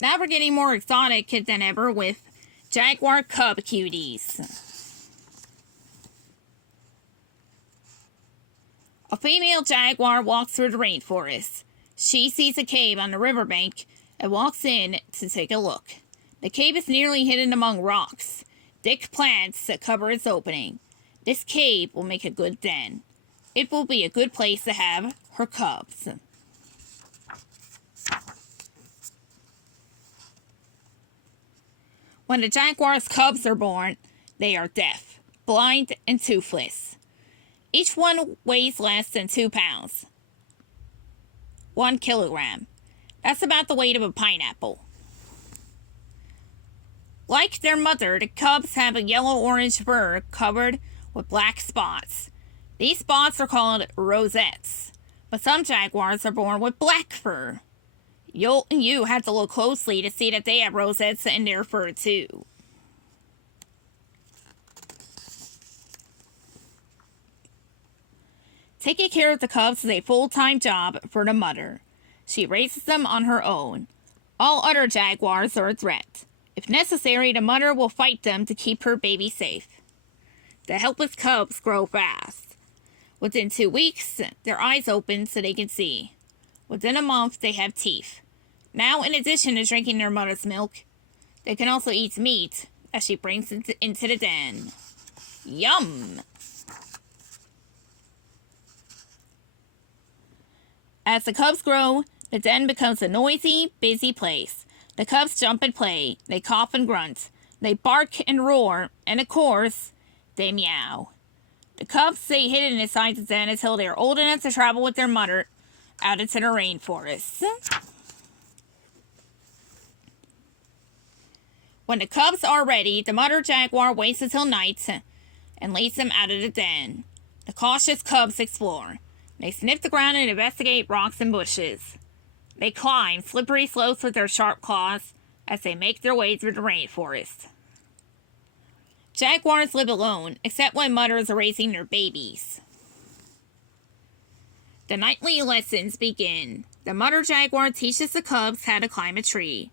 Now we're getting more exotic than ever with jaguar cub cuties. A female jaguar walks through the rainforest. She sees a cave on the riverbank and walks in to take a look. The cave is nearly hidden among rocks. Thick plants cover its opening. This cave will make a good den. It will be a good place to have her cubs. When the jaguar's cubs are born, they are deaf, blind, and toothless. Each one weighs less than 2 pounds. 1 kilogram. That's about the weight of a pineapple. Like their mother, the cubs have a yellow-orange fur covered with black spots. These spots are called rosettes, but some jaguars are born with black fur. You have to look closely to see that they have rosettes in their fur too. Taking care of the cubs is a full-time job for the mother. She raises them on her own. All other jaguars are a threat. If necessary, the mother will fight them to keep her baby safe. The helpless cubs grow fast. Within 2 weeks, their eyes open so they can see. Within a month, they have teeth. Now, in addition to drinking their mother's milk, they can also eat meat as she brings it into the den. Yum! As the cubs grow, the den becomes a noisy, busy place. The cubs jump and play. They cough and grunt. They bark and roar. And of course, they meow. The cubs stay hidden inside the den until they are old enough to travel with their mother out into the rainforest. When the cubs are ready, the mother jaguar waits until night and leads them out of the den. The cautious cubs explore. They sniff the ground and investigate rocks and bushes. They climb slippery slopes with their sharp claws as they make their way through the rainforest. Jaguars live alone, except when mothers are raising their babies. The nightly lessons begin. The mother jaguar teaches the cubs how to climb a tree.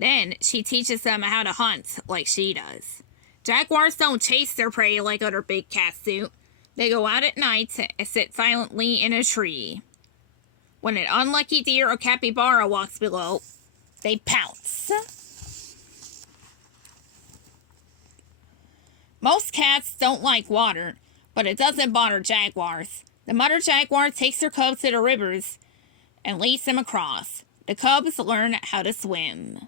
Then she teaches them how to hunt like she does. Jaguars don't chase their prey like other big cats do. They go out at night and sit silently in a tree. When an unlucky deer or capybara walks below, they pounce. Most cats don't like water, but it doesn't bother jaguars. The mother jaguar takes her cubs to the rivers and leads them across. The cubs learn how to swim.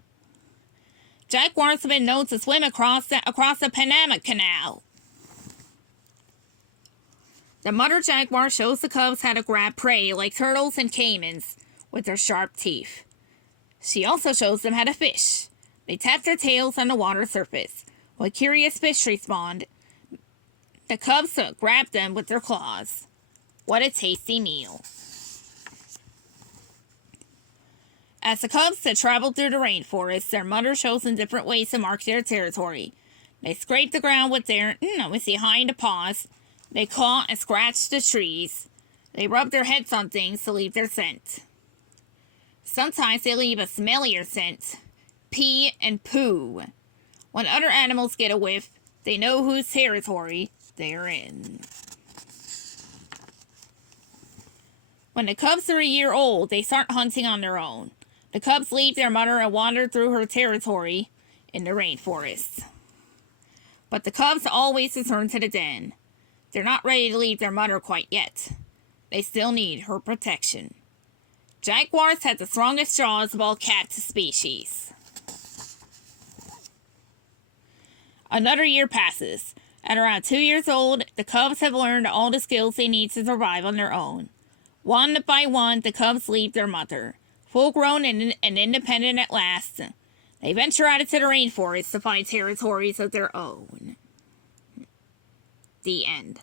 Jaguars have been known to swim across the Panama Canal. The mother jaguar shows the cubs how to grab prey like turtles and caimans with their sharp teeth. She also shows them how to fish. They tap their tails on the water surface. When curious fish respond, the cubs grab them with their claws. What a tasty meal. As the cubs travel through the rainforest, their mother shows them different ways to mark their territory. They scrape the ground with their hind paws. They claw and scratch the trees. They rub their heads on things to leave their scent. Sometimes they leave a smellier scent. Pee and poo. When other animals get a whiff, they know whose territory they're in. When the cubs are a year old, they start hunting on their own. The cubs leave their mother and wander through her territory in the rainforest. But the cubs always return to the den. They're not ready to leave their mother quite yet. They still need her protection. Jaguars have the strongest jaws of all cat species. Another year passes. At around 2 years old, the cubs have learned all the skills they need to survive on their own. One by one, the cubs leave their mother. Full-grown and independent at last, they venture out into the rainforest to find territories of their own. The end.